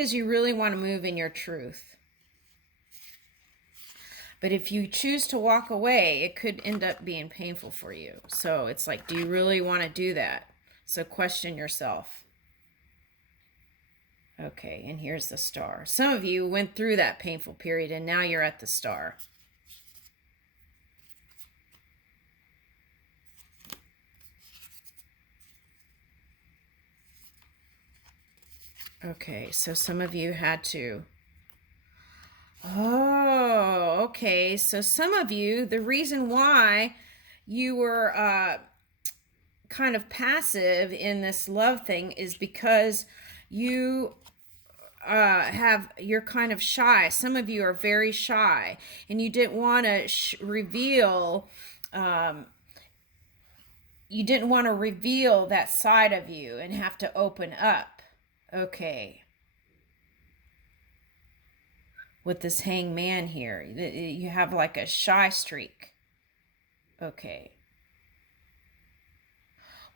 is you really want to move in your truth. But if you choose to walk away, it could end up being painful for you. So it's like, do you really want to do that? So question yourself. Okay, and here's the star. Some of you went through that painful period and now you're at the star. Okay, so some of you had to... Oh, okay. So some of you, the reason why you were kind of passive in this love thing is because you you're kind of shy. Some of you are very shy and you didn't want to reveal that side of you and have to open up. Okay. With this hangman here, you have like a shy streak. Okay.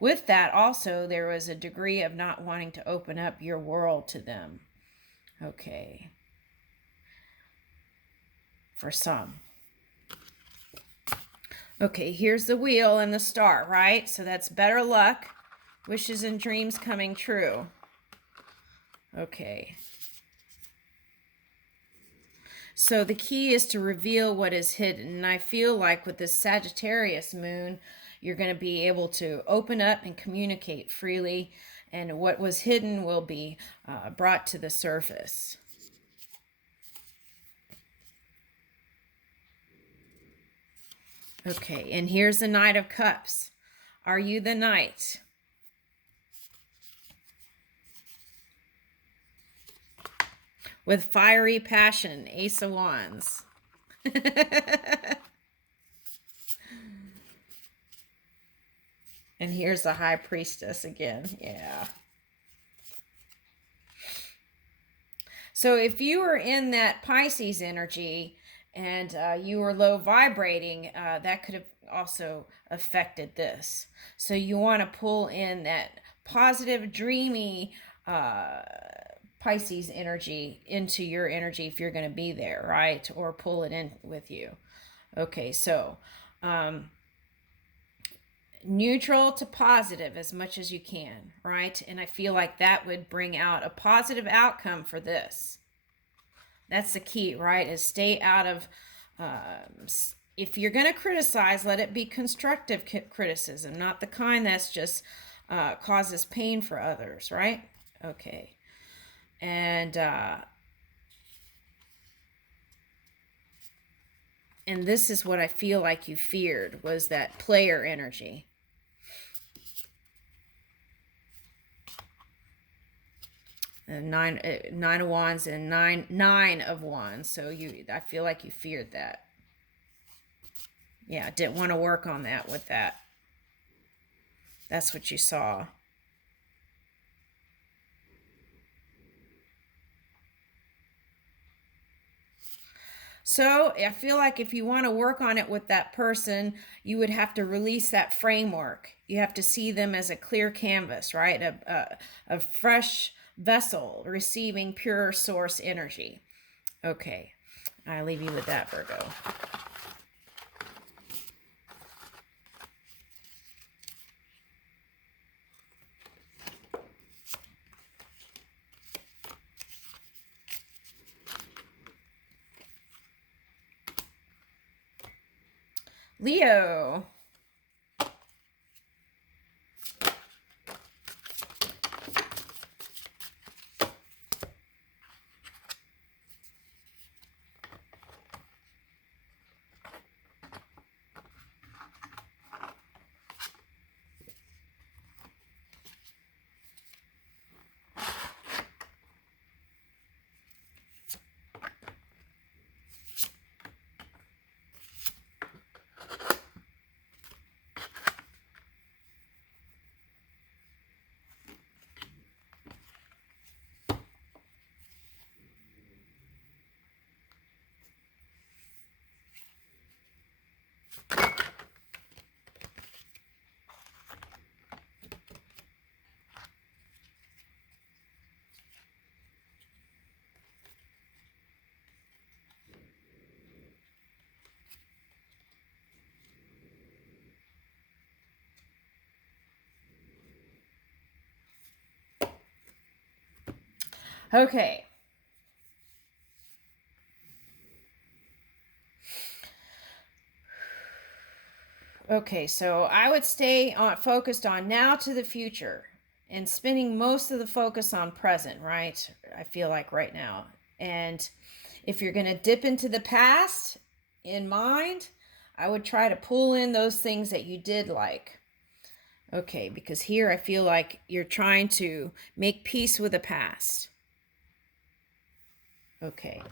With that also, there was a degree of not wanting to open up your world to them. Okay. For some. Okay, here's the wheel and the star, right? So that's better luck, wishes and dreams coming true. Okay. So the key is to reveal what is hidden. And I feel like with this Sagittarius moon, you're going to be able to open up and communicate freely. And what was hidden will be brought to the surface. Okay, and here's the Knight of Cups. Are you the Knight? With fiery passion, Ace of Wands. And here's the High Priestess again. Yeah. So if you were in that Pisces energy and you were low vibrating, that could have also affected this. So you want to pull in that positive, dreamy Pisces energy into your energy if you're going to be there, right? Or pull it in with you. Okay, so neutral to positive as much as you can, right? And I feel like that would bring out a positive outcome for this. That's the key, right? Is stay out of, if you're going to criticize, let it be constructive criticism, not the kind that's just causes pain for others, right? Okay. And this is what I feel like you feared, was that player energy. And nine of wands and nine of wands. So I feel like you feared that. Yeah, didn't want to work on that with that. That's what you saw. So I feel like if you want to work on it with that person, you would have to release that framework. You have to see them as a clear canvas, right? A fresh vessel receiving pure source energy. Okay, I leave you with that, Virgo. Leo. Okay. Okay, so I would stay focused on now to the future and spending most of the focus on present, right? I feel like right now. And if you're going to dip into the past in mind, I would try to pull in those things that you did like. Okay, because here I feel like you're trying to make peace with the past. Okay.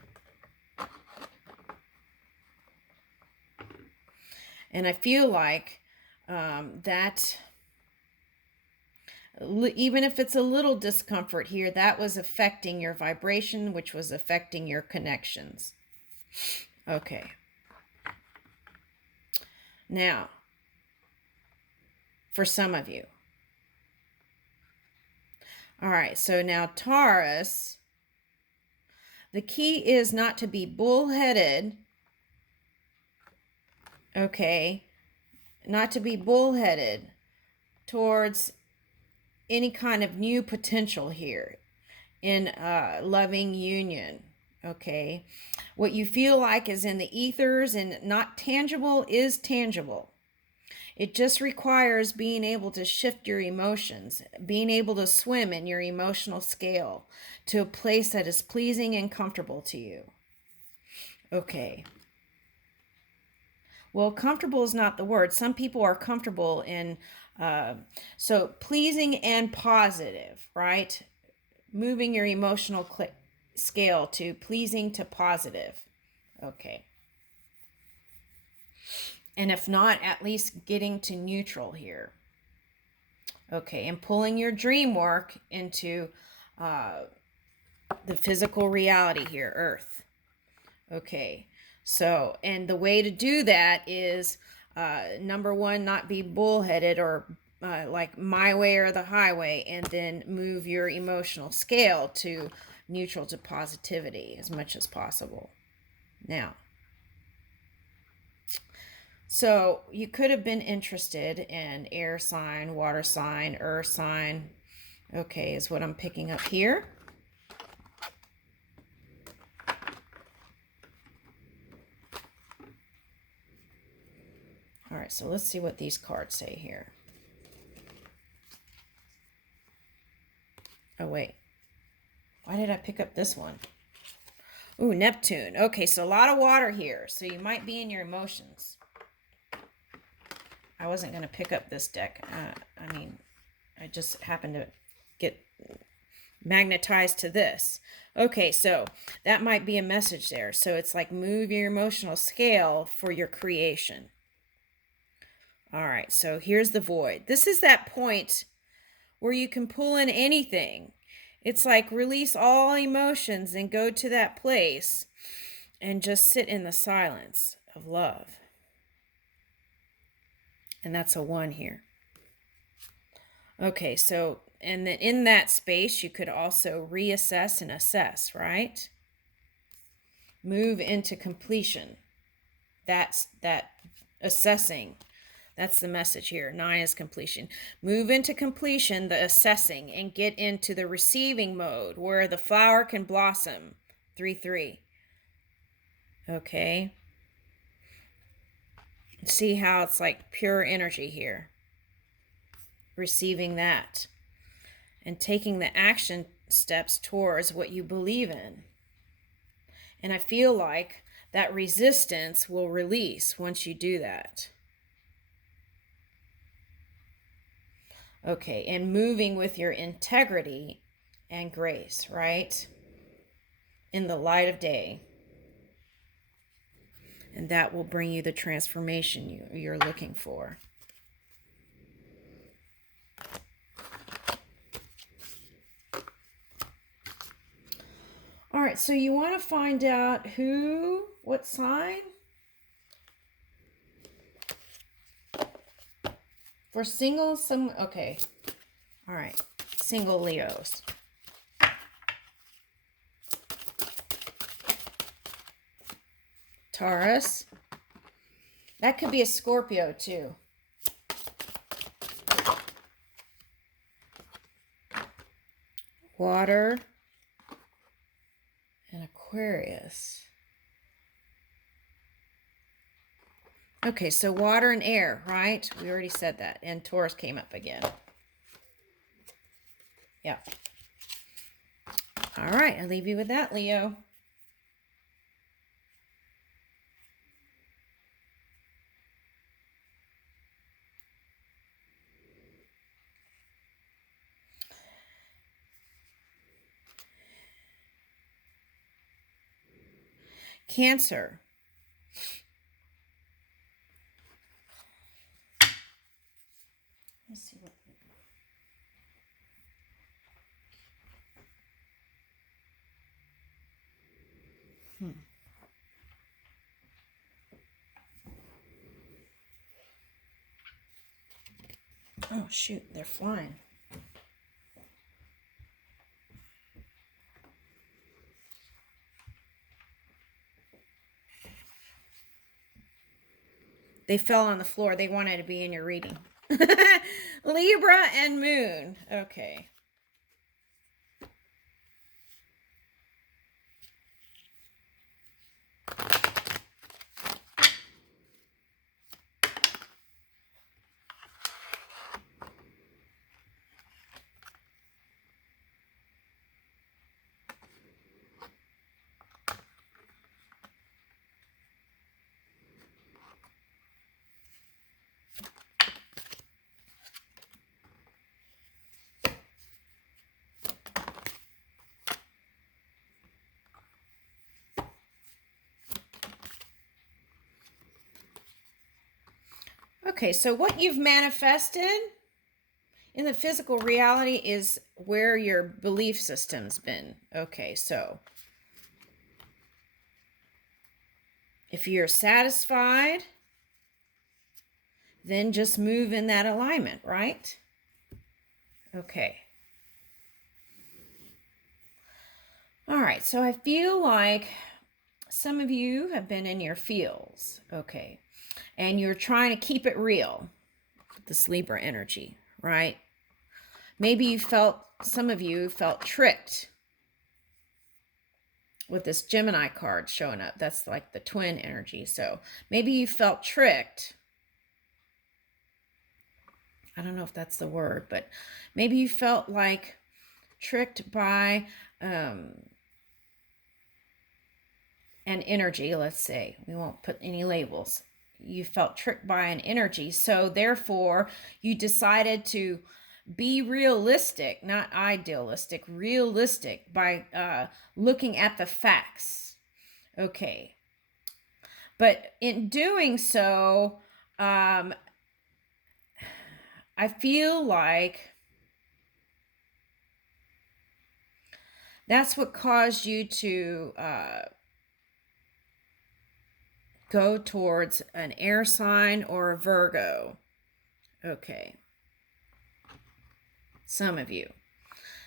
And I feel like that, even if it's a little discomfort here, that was affecting your vibration, which was affecting your connections. Okay. Now, for some of you. All right, so now Taurus, the key is not to be bullheaded. Okay. Not to be bullheaded towards any kind of new potential here in a loving union. Okay. What you feel like is in the ethers and not tangible is tangible. It just requires being able to shift your emotions, being able to swim in your emotional scale to a place that is pleasing and comfortable to you. Okay. Well, comfortable is not the word. Some people are comfortable in, so pleasing and positive, right? Moving your emotional scale to pleasing to positive. Okay. And if not, at least getting to neutral here. Okay, and pulling your dream work into the physical reality here, Earth. Okay, so, and the way to do that is number one, not be bullheaded or like my way or the highway, and then move your emotional scale to neutral to positivity as much as possible. Now, so you could have been interested in air sign, water sign, earth sign. Okay, is what I'm picking up here. All right, so let's see what these cards say here. Oh, wait. Why did I pick up this one? Ooh, Neptune. Okay, so a lot of water here. So you might be in your emotions. I wasn't going to pick up this deck. I just happened to get magnetized to this. Okay, so that might be a message there. So it's like move your emotional scale for your creation. All right, so here's the void. This is that point where you can pull in anything. It's like release all emotions and go to that place and just sit in the silence of love. And that's a 1 here. Okay, so, and then in that space, you could also reassess and assess, right? Move into completion. That's that assessing. That's the message here. 9 is completion. Move into completion, the assessing, and get into the receiving mode where the flower can blossom. 3-3. Okay. See how it's like pure energy here. Receiving that. And taking the action steps towards what you believe in. And I feel like that resistance will release once you do that. Okay, and moving with your integrity and grace, right? In the light of day. And that will bring you the transformation you're looking for. All right, so you want to find out who, what sign? For single, okay. All right, single Leos. Taurus. That could be a Scorpio too. Water. and Aquarius. Okay, so water and air, right? We already said that. And Taurus came up again. Yeah. All right, I'll leave you with that, Leo. Cancer. Let's see what. Oh, shoot, they're flying. They fell on the floor. They wanted to be in your reading. Libra and Moon. Okay. Okay, so what you've manifested in the physical reality is where your belief system's been. Okay, so if you're satisfied, then just move in that alignment, right? Okay. All right, so I feel like some of you have been in your feels, okay, and you're trying to keep it real with this Libra energy, right? Maybe you felt, some of you felt tricked with this Gemini card showing up. That's like the twin energy. So maybe you felt tricked. I don't know if that's the word, but maybe you felt like tricked by an energy, let's say. We won't put any labels. You felt tricked by an energy. So therefore, you decided to be realistic, not idealistic, realistic by looking at the facts. Okay. But in doing so, I feel like that's what caused you to go towards an air sign or a Virgo. Okay. Some of you.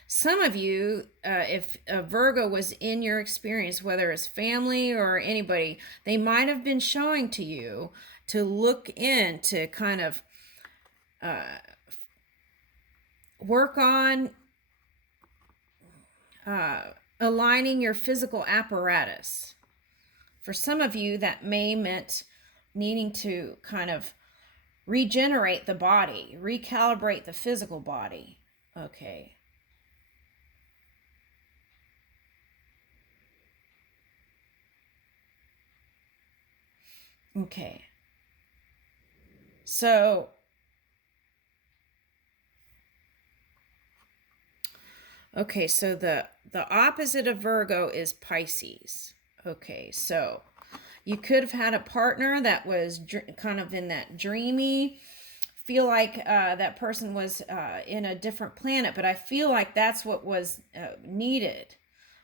Some of you, if a Virgo was in your experience, whether it's family or anybody, they might have been showing to you to look in to kind of work on aligning your physical apparatus. For some of you, that may meant needing to kind of regenerate the body, recalibrate the physical body. Okay. Okay. So the opposite of Virgo is Pisces. Okay, so you could have had a partner that was kind of in that dreamy, feel like that person was in a different planet, but I feel like that's what was needed.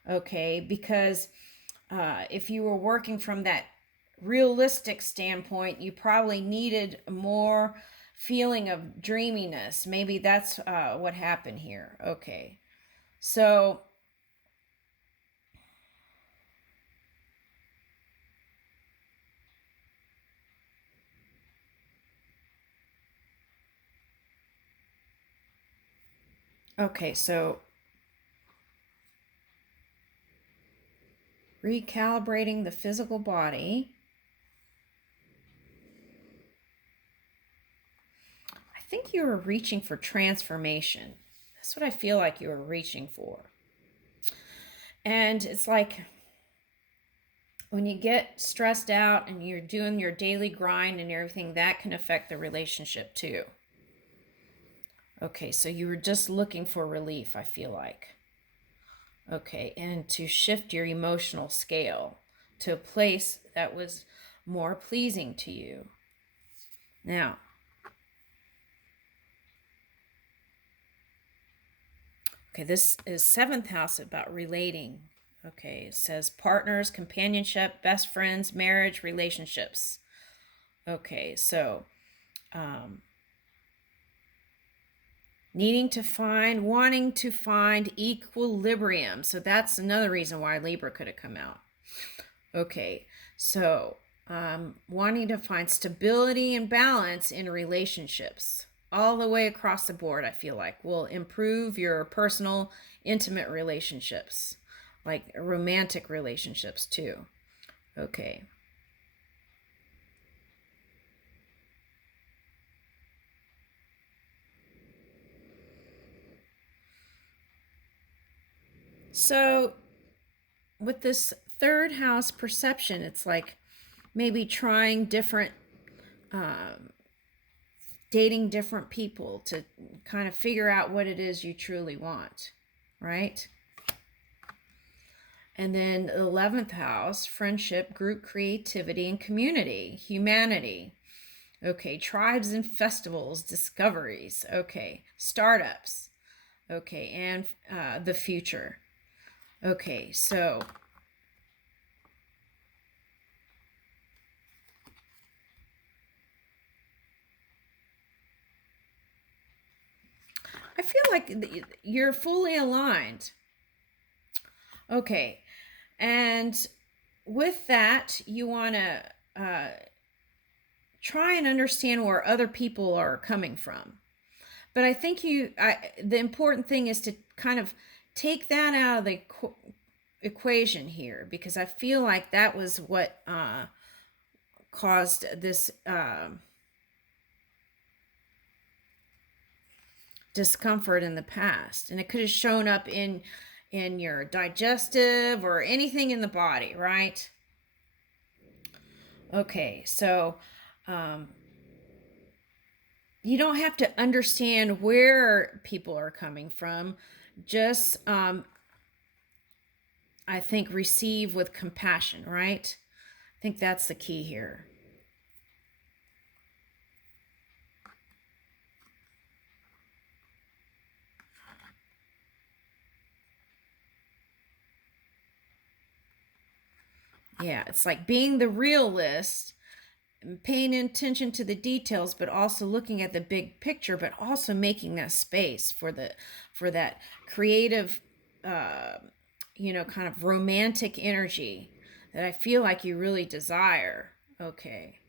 Okay, because if you were working from that realistic standpoint, you probably needed more feeling of dreaminess. Maybe that's what happened here. Okay. So, okay, so recalibrating the physical body. I think you were reaching for transformation. That's what I feel like you were reaching for. And it's like when you get stressed out and you're doing your daily grind and everything, that can affect the relationship too. Okay, so you were just looking for relief, I feel like. Okay, and to shift your emotional scale to a place that was more pleasing to you. Now, okay, this is 7th house about relating. Okay, it says partners, companionship, best friends, marriage, relationships. Okay, so wanting to find equilibrium. So that's another reason why Libra could have come out. Okay, so wanting to find stability and balance in relationships all the way across the board, I feel like will improve your personal, intimate relationships, like romantic relationships too. Okay. So with this 3rd house perception, it's like maybe trying different, dating different people to kind of figure out what it is you truly want, right? And then the 11th house, friendship, group creativity, and community, humanity. Okay, tribes and festivals, discoveries. Okay, startups. Okay, and the future. Okay, so I feel like you're fully aligned. Okay, and with that, you want to try and understand where other people are coming from. But I think the important thing is to kind of take that out of the equation here, because I feel like that was what caused this discomfort in the past, and it could have shown up in your digestive or anything in the body, right? Okay, so you don't have to understand where people are coming from. Just I think receive with compassion, right? I think that's the key here. Yeah, it's like being the realist, paying attention to the details, but also looking at the big picture, but also making that space for that creative, kind of romantic energy that I feel like you really desire. Okay.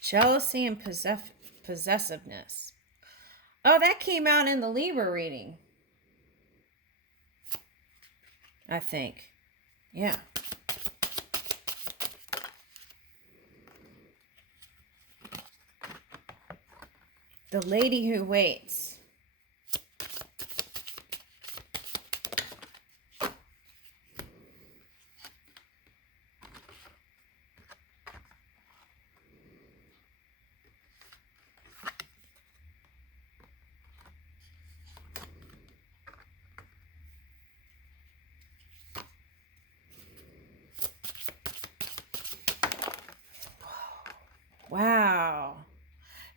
Jealousy and possessiveness. Oh, that came out in the Libra reading, I think. Yeah. The lady who waits. Wow.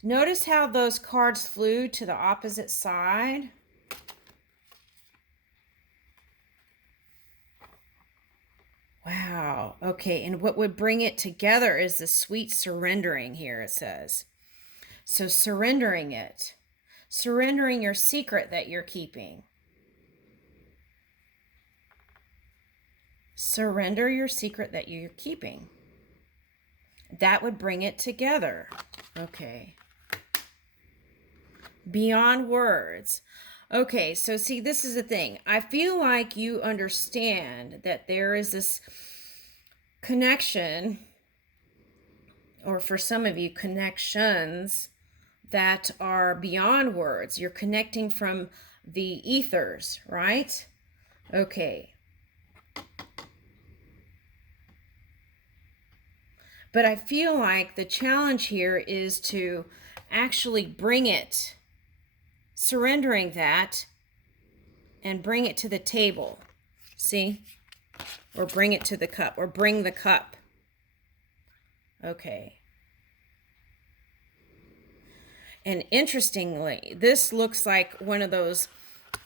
Notice how those cards flew to the opposite side. Wow. Okay. And what would bring it together is the sweet surrendering here, it says. So surrendering it, surrendering your secret that you're keeping. Surrender your secret that you're keeping. That would bring it together. Okay. Beyond words. Okay, so see, this is the thing. I feel like you understand that there is this connection, or for some of you, connections that are beyond words. You're connecting from the ethers, right? Okay. But I feel like the challenge here is to actually bring it, surrendering that, and bring it to the table. See? Or bring it to the cup, or bring the cup. Okay. And interestingly, this looks like one of those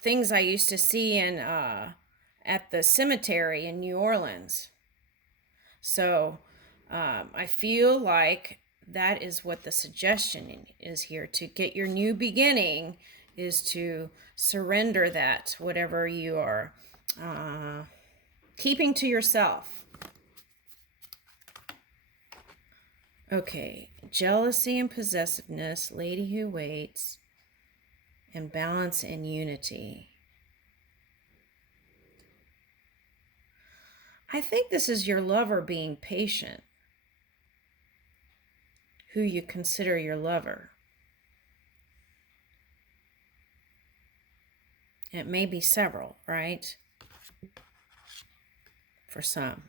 things I used to see in at the cemetery in New Orleans. So I feel like that is what the suggestion is here. To get your new beginning is to surrender that, whatever you are keeping to yourself. Okay, jealousy and possessiveness, lady who waits, and balance and unity. I think this is your lover being patient, who you consider your lover. It may be several, right? For some.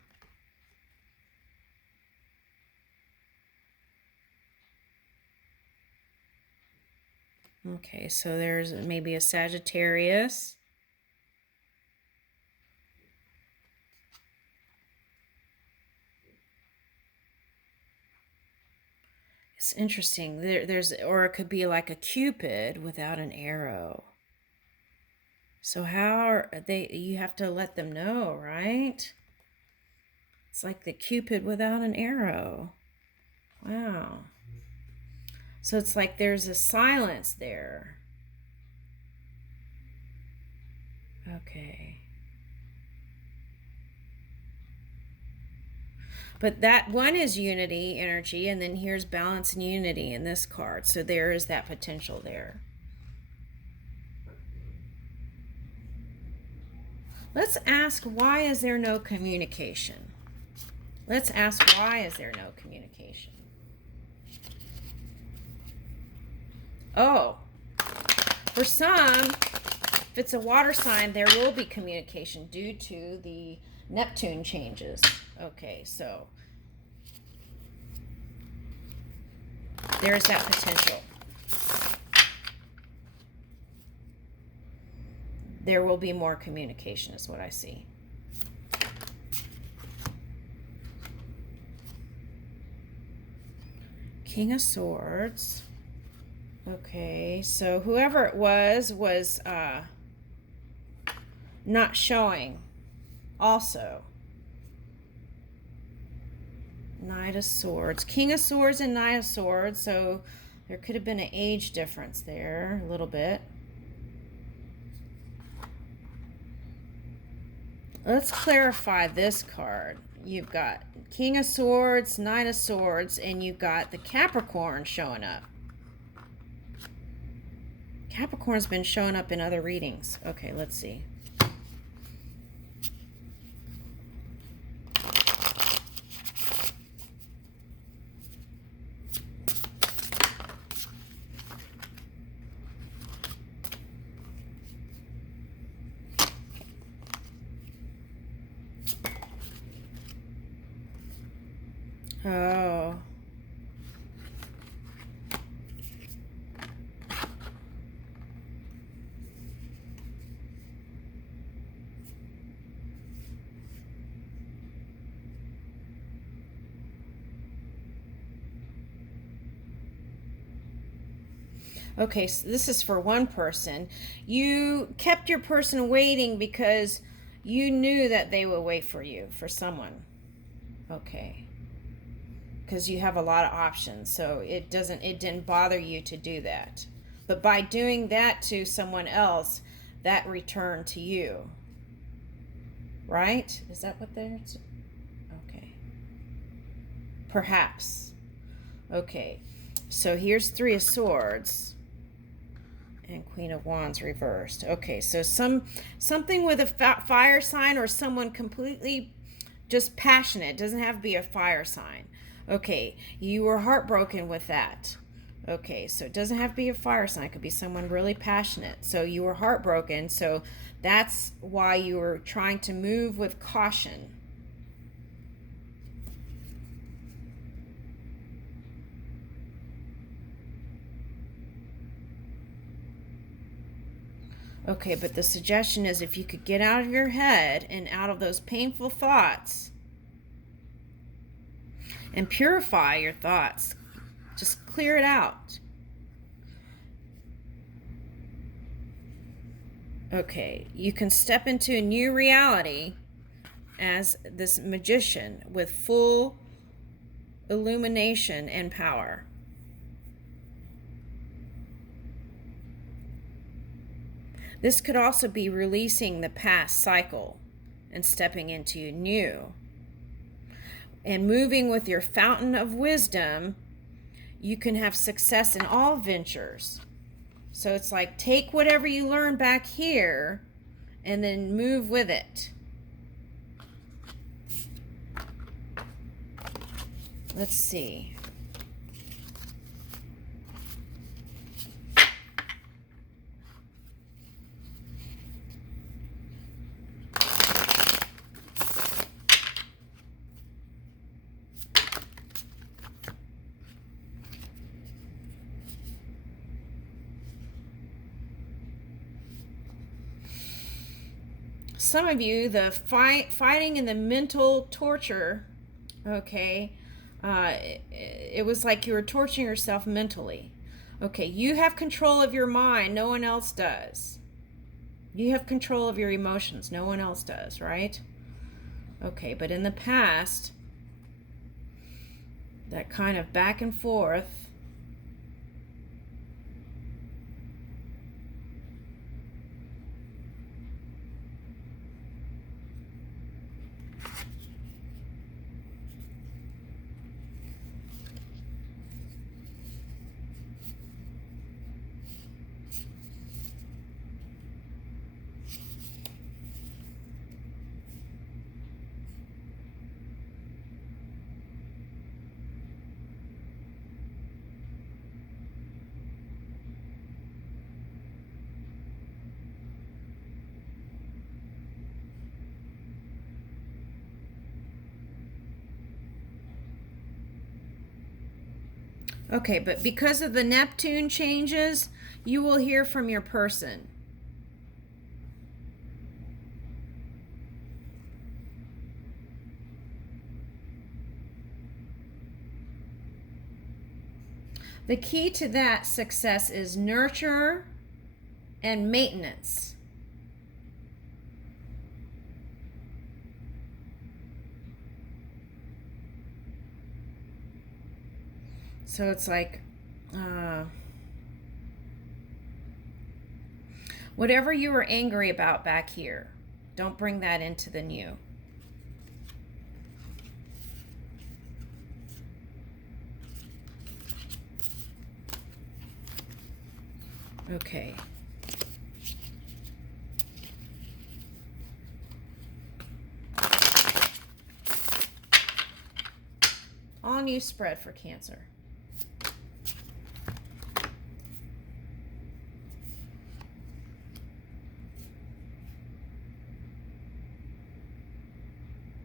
Okay, so there's maybe a Sagittarius. It's interesting. There's, or it could be like a Cupid without an arrow. So how are they? You have to let them know, right? It's like the Cupid without an arrow. Wow. So it's like there's a silence there. Okay. But that one is unity energy, and then here's balance and unity in this card. So there is that potential there. Let's ask, why is there no communication? Let's ask, why is there no communication? Oh, for some, if it's a water sign, there will be communication due to the Neptune changes. Okay, so there's that potential. There will be more communication, is what I see. King of Swords. Okay, so whoever it was not showing also. Knight of Swords. King of Swords and Knight of Swords, so there could have been an age difference there, a little bit. Let's clarify this card. You've got King of Swords, Knight of Swords, and you've got the Capricorn showing up. Capricorn's been showing up in other readings. Okay, let's see. Oh. Okay, so this is for one person. You kept your person waiting because You knew that they would wait for you, for someone. Okay. Because you have a lot of options, so it didn't bother you to do that. But by doing that to someone else, that returned to you. Right? Is that what they're... Okay. Perhaps. Okay. So here's Three of Swords. And Queen of Wands reversed. Okay, so something with a fire sign or someone completely just passionate. Doesn't have to be a fire sign. Okay, you were heartbroken with that. Okay, so it doesn't have to be a fire sign. It could be someone really passionate. So you were heartbroken. So that's why you were trying to move with caution. Okay, but the suggestion is if you could get out of your head and out of those painful thoughts and purify your thoughts, just clear it out. Okay, you can step into a new reality as this magician with full illumination and power. This could also be releasing the past cycle and stepping into new. And moving with your fountain of wisdom, you can have success in all ventures. So it's like take whatever you learn back here and then move with it. Let's see. Some of you, the fighting and the mental torture, okay, it was like you were torturing yourself mentally. Okay, you have control of your mind. No one else does. You have control of your emotions. No one else does, right? Okay, but in the past, that kind of back and forth, okay, but because of the Neptune changes, you will hear from your person. The key to that success is nurture and maintenance. So it's like, whatever you were angry about back here, don't bring that into the new. Okay. All new spread for Cancer.